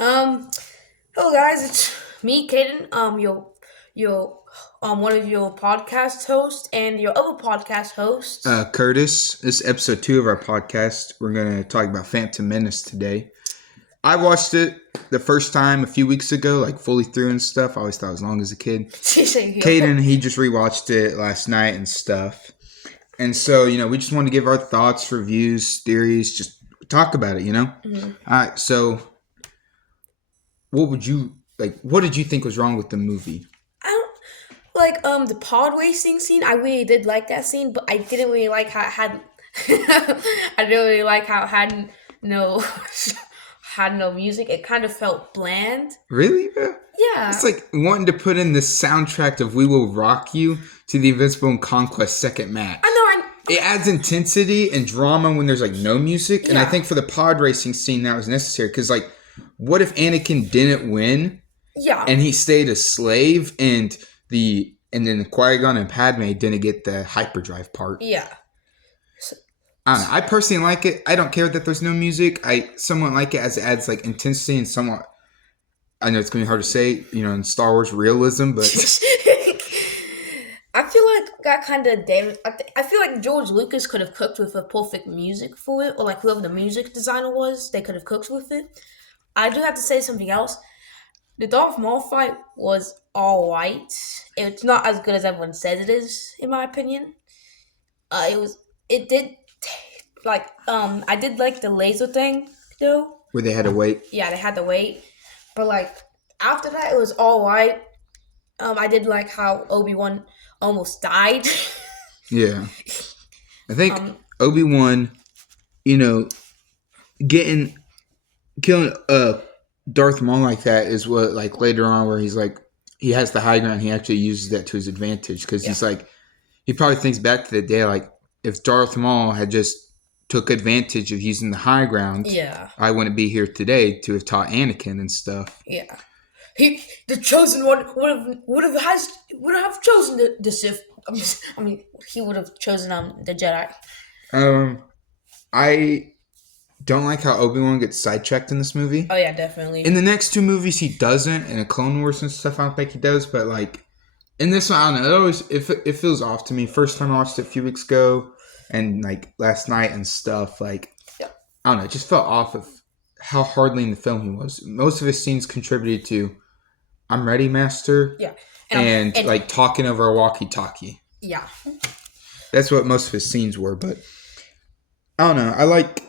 Um, Hello guys, it's me, Kaden. Your one of your podcast hosts and your other podcast hosts. Curtis. This is episode 2 of our podcast. We're going to talk about Phantom Menace today. I watched it the first time a few weeks ago, like fully through and stuff. I always thought it was long as a kid. Caden, he just rewatched it last night and stuff. And so, we just want to give our thoughts, reviews, theories, just talk about it, Mm-hmm. All right, so what did you think was wrong with the movie? I don't like the pod racing scene. I really did like that scene, but I didn't really like how it had. I didn't really like how it had no had no music. It kind of felt bland. Really? Yeah. It's like wanting to put in the soundtrack of We Will Rock You to the Invincible and Conquest second match. I know. It adds intensity and drama when there's like no music. And I think for the pod racing scene that was necessary because like what if Anakin didn't win? Yeah. And he stayed a slave and then Qui-Gon and Padme didn't get the hyperdrive part. Yeah. I don't know. I personally like it. I don't care that there's no music. I somewhat like it as it adds like intensity and somewhat, I know it's going to be hard to say, in Star Wars realism, but I feel like that kind of damage. I feel like George Lucas could have cooked with a perfect music for it, or like whoever the music designer was, they could have cooked with it. I do have to say something else. The Darth Maul fight was all right. It's not as good as everyone says it is, in my opinion. It did I did like the laser thing though. where they had to wait. Yeah, they had to wait, but like after that, it was all right. I did like how Obi-Wan almost died. Yeah. I think Obi-Wan, killing Darth Maul like that is what, like, later on where he's like, he has the high ground, he actually uses that to his advantage because he's like, he probably thinks back to the day, like, if Darth Maul had just took advantage of using the high ground, I wouldn't be here today to have taught Anakin and stuff. Yeah. The chosen one would have chosen the Sith. He would have chosen the Jedi. I don't like how Obi-Wan gets sidetracked in this movie. Oh yeah, definitely. In the next two movies, he doesn't. In the Clone Wars and stuff, I don't think he does. But like in this one, I don't know. It feels off to me. First time I watched it a few weeks ago, and like last night and stuff. Like I don't know. It just felt off of how hardly in the film he was. Most of his scenes contributed to "I'm ready, Master." Yeah, and like talking over a walkie-talkie. Yeah, that's what most of his scenes were. But I don't know. I like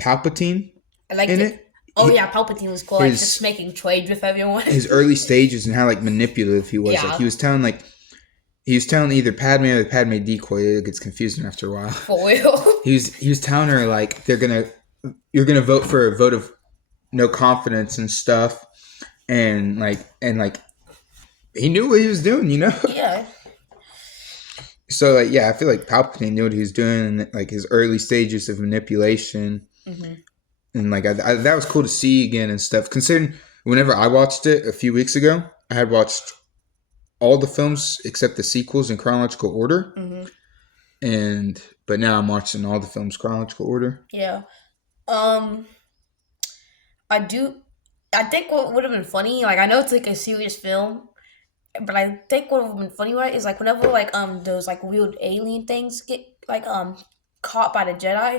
Palpatine. I liked it. Oh yeah, Palpatine was cool. Like just making trades with everyone. His early stages and how like manipulative he was. Yeah. Like he was telling either Padme or the Padme decoy. It gets confusing after a while. For real. He was telling her like you're gonna vote for a vote of no confidence and stuff, and he knew what he was doing, Yeah. So like I feel like Palpatine knew what he was doing in like his early stages of manipulation. Mm-hmm. And like I that was cool to see again and stuff. Considering whenever I watched it a few weeks ago, I had watched all the films except the sequels in chronological order. Mm-hmm. But now I'm watching all the films chronological order. Yeah. I think what would have been funny, like I know it's like a serious film, but I think what would have been funny, right, is like whenever like those like weird alien things get like caught by the Jedi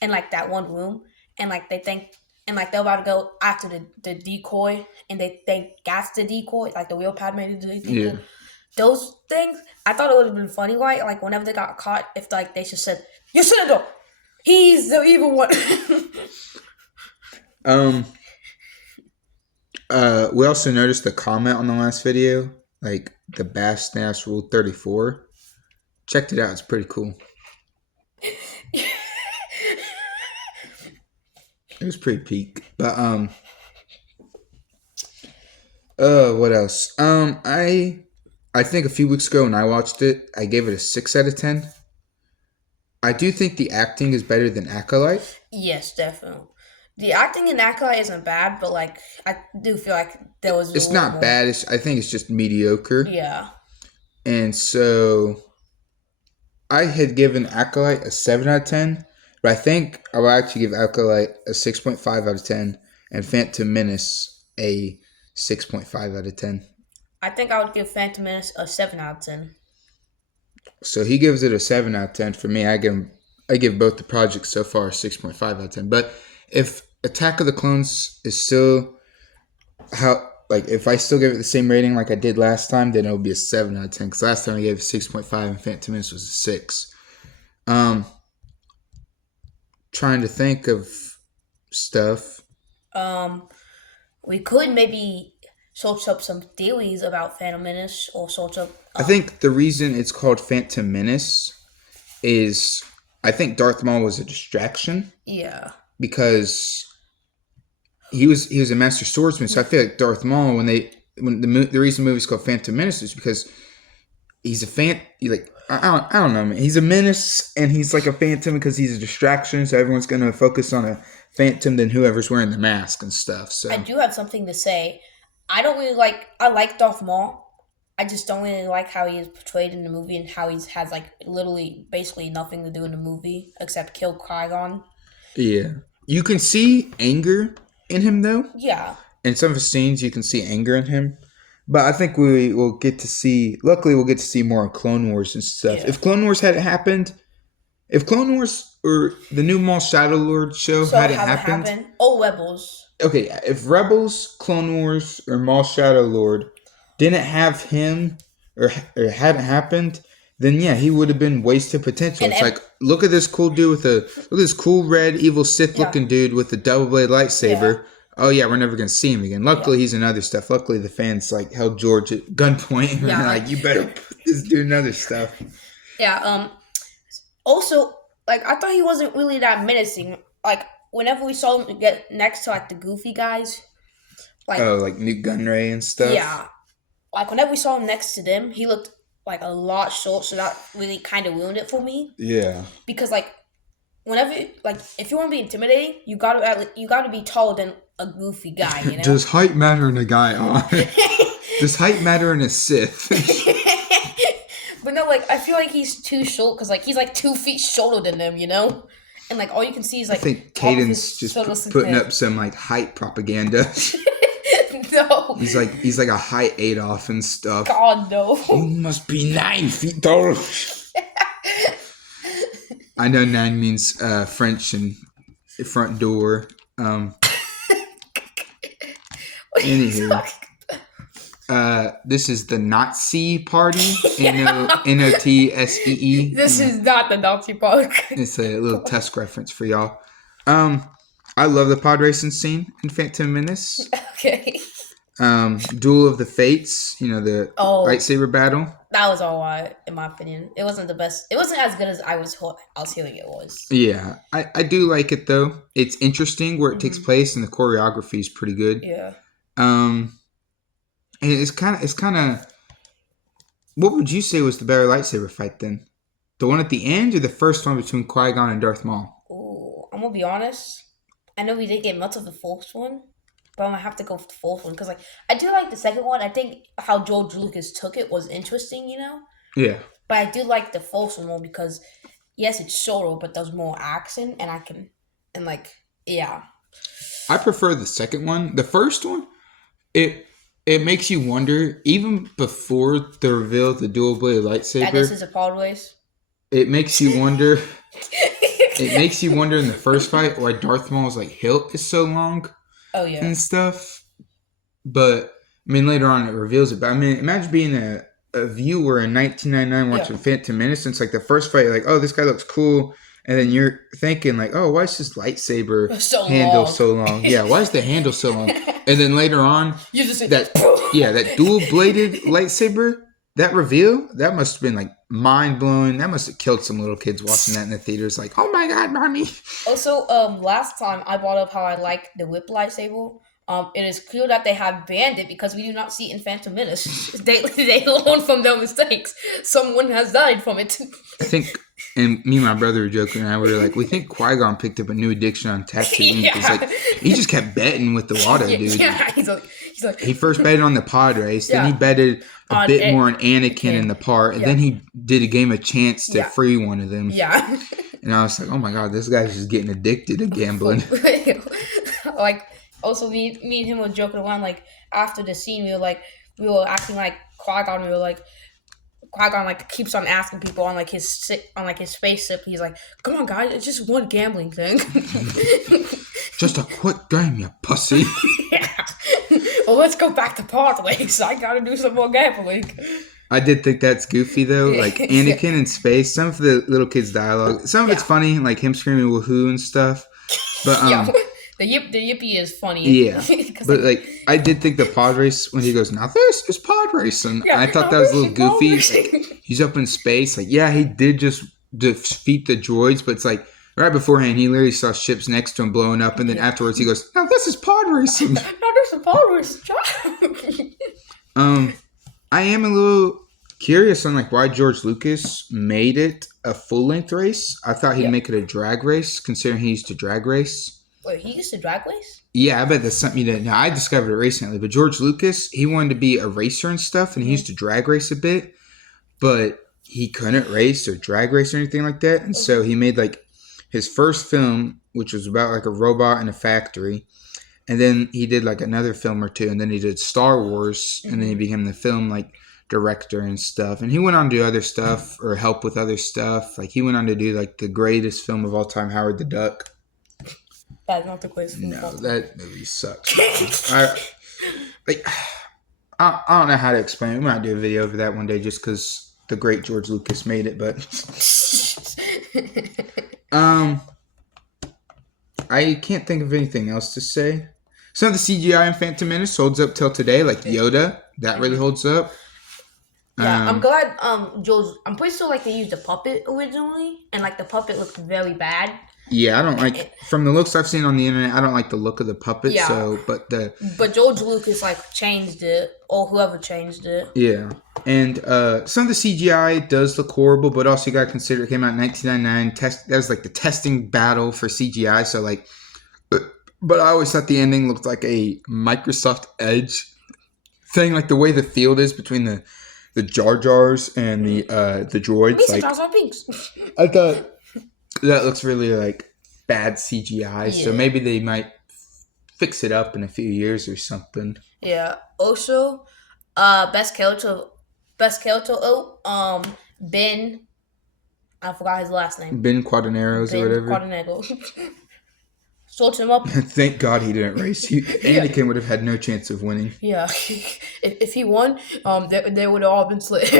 in like that one room, and like they think and like they're about to go after the decoy, and they think that's the decoy, like the real Padme did the decoy. Yeah. Those things, I thought it would have been funny, right? Like whenever they got caught, if like they just said, "You Senator, he's the evil one." We also noticed the comment on the last video, like the Bass Nash Rule 34. Checked it out. It's pretty cool. It was pretty peak. But what else? I think a few weeks ago when I watched it, I gave it a 6 out of 10. I do think the acting is better than Acolyte. Yes, definitely. The acting in Acolyte isn't bad, but like I do feel like there was. It's not more bad. I think it's just mediocre. Yeah. And so I had given Acolyte a 7 out of 10, but I think I will actually give Acolyte a 6.5 out of 10 and Phantom Menace a 6.5 out of 10. I think I would give Phantom Menace a 7 out of 10. So he gives it a 7 out of 10. For me, I give both the projects so far a 6.5 out of 10. But if Attack of the Clones is still if I still give it the same rating like I did last time, then it'll be a 7 out of 10. Because last time I gave it 6.5 and Phantom Menace was a 6. Trying to think of stuff. We could maybe search up some theories about Phantom Menace or search up. I think the reason it's called Phantom Menace is I think Darth Maul was a distraction. Yeah. Because he was a master swordsman, so I feel like Darth Maul when the reason the movie's called Phantom Menace is because he's a I don't know, man. He's a menace and he's like a phantom because he's a distraction, so everyone's gonna focus on a phantom than whoever's wearing the mask and stuff. So I do have something to say. I like Darth Maul. I just don't really like how he is portrayed in the movie and how he has like literally basically nothing to do in the movie except kill Qui-Gon. Yeah. You can see anger in him though. Yeah. In some of the scenes you can see anger in him. But I think we will get to see we'll get to see more in Clone Wars and stuff. Yeah. If Clone Wars hadn't happened, if Clone Wars or the new Maul Shadow Lord show hadn't happened. Oh, Rebels. Okay, if Rebels, Clone Wars, or Maul Shadow Lord didn't have him or hadn't happened, then yeah, he would have been wasted potential. It's like, look at this cool dude look at this cool red evil Sith looking dude with a double blade lightsaber. Yeah. Oh yeah, we're never gonna see him again. Luckily, he's in other stuff. Luckily, the fans like held George at gunpoint and were like, "You better put this dude in other stuff." Yeah. Also, like I thought he wasn't really that menacing. Like whenever we saw him get next to like the goofy guys, like Newt Gunray and stuff. Yeah. Like whenever we saw him next to them, he looked like a lot short. So that really kind of ruined it for me. Yeah. Because like whenever if you want to be intimidating, you gotta be taller than a goofy guy, you know? Does height matter in a guy? Does height matter in a Sith? But no, like, I feel like he's too short because, like, he's, like, 2 feet shorter than them, you know? And, like, all you can see is, like... I think Caden's just putting up some, like, height propaganda. No. He's like a height Adolf and stuff. God, no. You must be 9 feet tall. I know 9 means French and front door. Anywho, this is the Nazi party. Notsee. This is not the Nazi party. It's a little Tusk reference for y'all. I love the pod racing scene in Phantom Menace. Okay. Duel of the Fates. The lightsaber battle. That was alright, in my opinion. It wasn't the best. It wasn't as good as I was hearing it was. Yeah, I do like it though. It's interesting where it takes place, and the choreography is pretty good. Yeah. And it's kind of. What would you say was the better lightsaber fight then? The one at the end, or the first one between Qui-Gon and Darth Maul? Ooh, I'm gonna be honest. I know we didn't get much of the first one, but I'm gonna have to go for the fourth one because, I do like the second one. I think how George Lucas took it was interesting, Yeah. But I do like the first one more because, yes, it's shorter, but there's more action, and yeah. I prefer the second one. The first one, it makes you wonder, even before the reveal of the dual bladed lightsaber. That this is a pod race. It makes you wonder. It makes you wonder in the first fight why Darth Maul's hilt is so long. Oh yeah. And stuff. But later on it reveals it. But imagine being a viewer in 1999 watching Phantom Menace. And it's the first fight, you're like, oh, this guy looks cool. And then you're thinking oh, why is this lightsaber handle so long? Yeah, why is the handle so long? And then later on, you just say, that dual bladed lightsaber, that reveal, that must have been mind blowing. That must have killed some little kids watching that in the theaters. Oh my god, mommy! Also, last time I brought up how I like the whip lightsaber. It is clear that they have banned it because we do not see it in Phantom Menace. They learn from their mistakes. Someone has died from it. I think, and me and my brother were joking around. We were like, we think Qui-Gon picked up a new addiction on Tatooine because he just kept betting with the Watto dude. Yeah, he's like he first betted on the pod race, then he betted a bit more on Anakin in the part, and then he did a game of chance to free one of them. Yeah. And I was like, oh my god, this guy's just getting addicted to gambling. Also, me and him were joking around like after the scene. We were acting like Qui-Gon. We were like Qui-Gon like keeps on asking people on like his spaceship. He's like, "Come on, guys, it's just one gambling thing." Just a quick game, you pussy. Yeah. Well, let's go back to pod race. I gotta do some more gambling. I did think that's goofy though. Like Anakin in space, some of the little kids' dialogue, some of it's funny, like him screaming "woohoo" and stuff. But the yippee is funny. Yeah, but like I did think the pod race when he goes, "Now this is pod racing." I thought that was a little goofy. Like, he's up in space. Like, yeah, he did just defeat the droids, but it's like right beforehand, he literally saw ships next to him blowing up, and then afterwards he goes, "Now this is pod racing." Now this is pod racing. I am a little curious on like why George Lucas made it a full length race. I thought he'd make it a drag race, considering he used to drag race. Wait, he used to drag race? Yeah, I bet that's something you didn't know. I discovered it recently, but George Lucas, he wanted to be a racer and stuff, and he used to drag race a bit, but he couldn't race or drag race or anything like that, and so he made like his first film, which was about like a robot in a factory, and then he did like another film or two, and then he did Star Wars, and then he became the film like director and stuff, and he went on to do other stuff or help with other stuff. Like he went on to do like the greatest film of all time, Howard the Duck. That's not the quiz. No, that movie sucks. I don't know how to explain it. We might do a video over that one day just because the great George Lucas made it, but I can't think of anything else to say. Some of the CGI in Phantom Menace holds up till today, like Yoda. That really holds up. Yeah, I'm glad George. I'm pretty sure like they used a puppet originally, and like the puppet looked very bad. Yeah, I don't like from the looks I've seen on the internet. I don't like the look of the puppet. Yeah. So, but George Lucas like changed it, or whoever changed it. Yeah, and some of the CGI does look horrible, but also you got to consider it came out in 1999. That was like the testing battle for CGI. So like, but I always thought the ending looked like a Microsoft Edge thing, like the way the field is between the Jar Jars and the droids. Like, I thought. That looks really like bad CGI, yeah. So maybe they might fix it up in a few years or something. Yeah. Also, best character. Ben. I forgot his last name. Ben Quaderneros or whatever. Quadernego. Sorts him up. Thank God he didn't race. Anakin would have had no chance of winning. Yeah. If he won, they would have all been slit.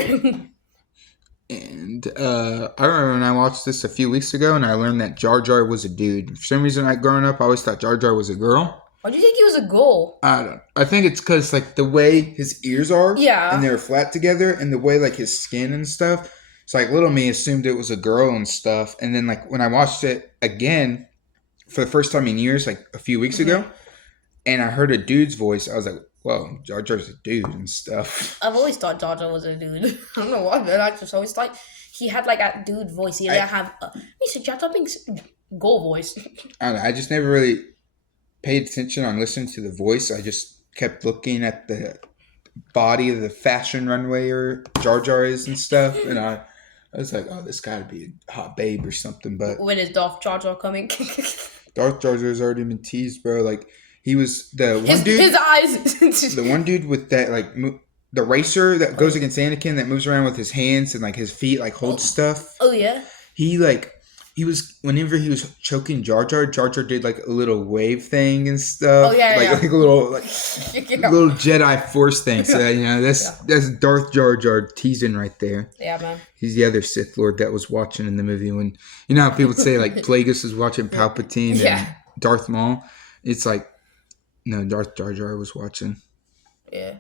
And I remember when I watched this a few weeks ago and I learned that Jar Jar was a dude. For some reason, growing up, I always thought Jar Jar was a girl. Why do you think he was a girl? I don't. I think it's because like the way his ears are, yeah, and they're flat together, and the way like his skin and stuff. It's like little me assumed it was a girl and stuff, and then like when I watched it again for the first time in years, like a few weeks ago, and I heard a dude's voice, I was like, "Whoa, Jar Jar's a dude and stuff." I've always thought Jar Jar was a dude. I don't know why, but I just always thought he had like a dude voice. He have Mr. Jar Jar Binks girl voice. I don't know. I just never really paid attention on listening to the voice. I just kept looking at the body of the fashion runway or Jar Jar is and stuff, and I was like, "Oh, this got to be a hot babe or something." But when is Darth Jar Jar coming? Darth Jar Jar's already been teased, bro. Like he was the one dude. His eyes. The one dude with that like the racer that goes against Anakin that moves around with his hands and like his feet like holds stuff. Oh yeah. He was whenever he was choking Jar Jar did like a little wave thing and stuff. Oh yeah, like a little like little Jedi Force thing. So that's Darth Jar Jar teasing right there. Yeah, man. He's the other Sith Lord that was watching in the movie when you know how people say like Plagueis was watching Palpatine and Darth Maul. It's like no, Darth Jar Jar was watching. Yeah.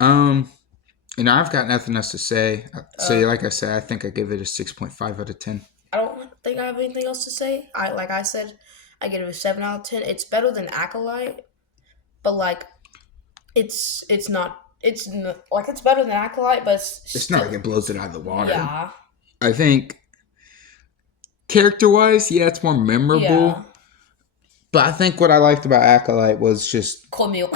I've got nothing else to say. So like I said, I think I give it a 6.5 out of 10. I don't think I have anything else to say. Like I said, I give it a 7 out of 10. It's better than Acolyte, but like it's not like it's better than Acolyte, but it's not like it blows it out of the water. Yeah. I think character-wise, it's more memorable. Yeah. But I think what I liked about Acolyte was just Cornmeal.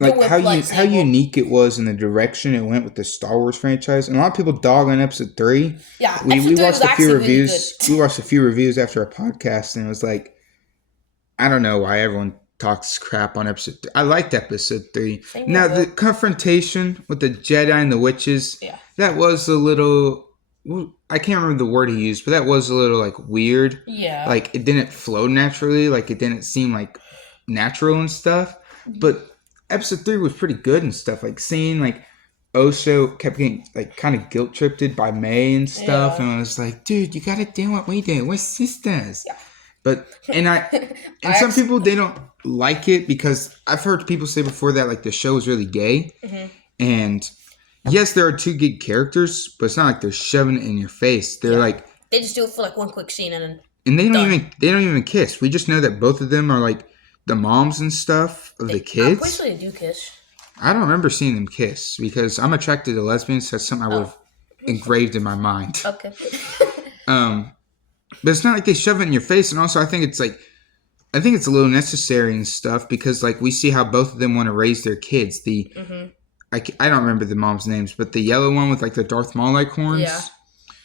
Like how unique it was in the direction it went with the Star Wars franchise. And a lot of people dog on episode 3. Yeah, we watched a few reviews. Really we watched a few reviews after our podcast, and it was like I don't know why everyone talks crap on episode 3. I liked episode 3. Same here, Now, the though. confrontation with the Jedi and the witches, Yeah. that was a little. I can't remember the word he used, but that was a little like weird. Yeah. Like it didn't flow naturally. Like it didn't seem like natural and stuff. But episode 3 was pretty good and stuff. Like seeing like Osho kept getting like kind of guilt tripped by May and stuff, Yeah. and I was like, dude, you gotta do what we did. We're sisters. Yeah. But and I some actually. people they don't like it because I've heard people say before that like the show is really gay, and yes, there are two gay characters, but it's not like they're shoving it in your face. They're Yeah. like, They just do it for like one quick scene and then and done. they don't even kiss. We just know that both of them are like the moms and stuff of the I'm pretty kids. sure they do kiss. I don't remember seeing them kiss because I'm attracted to lesbians. So that's something I would have engraved in my mind. Okay. But it's not like they shove it in your face. And also, I think it's a little necessary and stuff because like we see how both of them want to raise their kids. I don't remember the mom's names, but the yellow one with like the Darth Maul like horns. Yeah.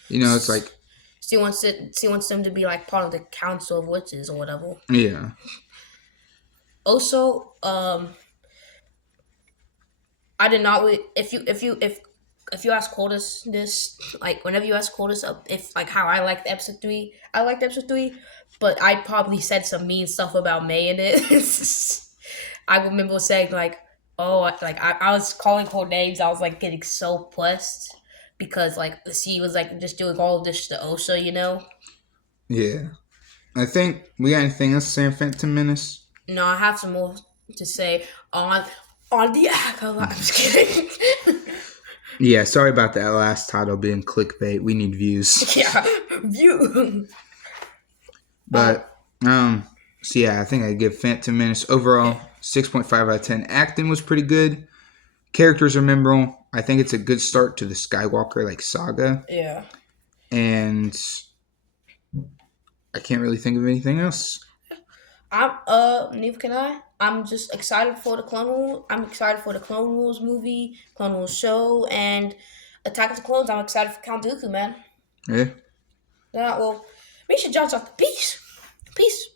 You know, it's like She wants them to be like part of the Council of Witches or whatever. yeah. Also, I did not. If you ask Cordis this, like whenever you ask Cordis if like how I liked episode 3, I liked episode 3, but I probably said some mean stuff about May in it. I remember saying like, oh, like I was calling her names. I was like getting so pressed because like she was like just doing all of this to Osha, you know. Yeah. I think we got anything else to say on Phantom Menace? No, I have some more to say on the acolyte. I'm just kidding. Yeah, sorry about that last title being clickbait. We need views. Yeah, view. But so yeah, I think I give Phantom Menace overall 6.5 out of 10. Acting was pretty good. Characters are memorable. I think it's a good start to the Skywalker like saga. Yeah. And I can't really think of anything else. Neither can I. I'm just excited for the Clone Wars. I'm excited for the Clone Wars movie, Clone Wars show, and Attack of the Clones. I'm excited for Count Dooku, man. Yeah. Yeah, well, we should judge off the peace. Peace.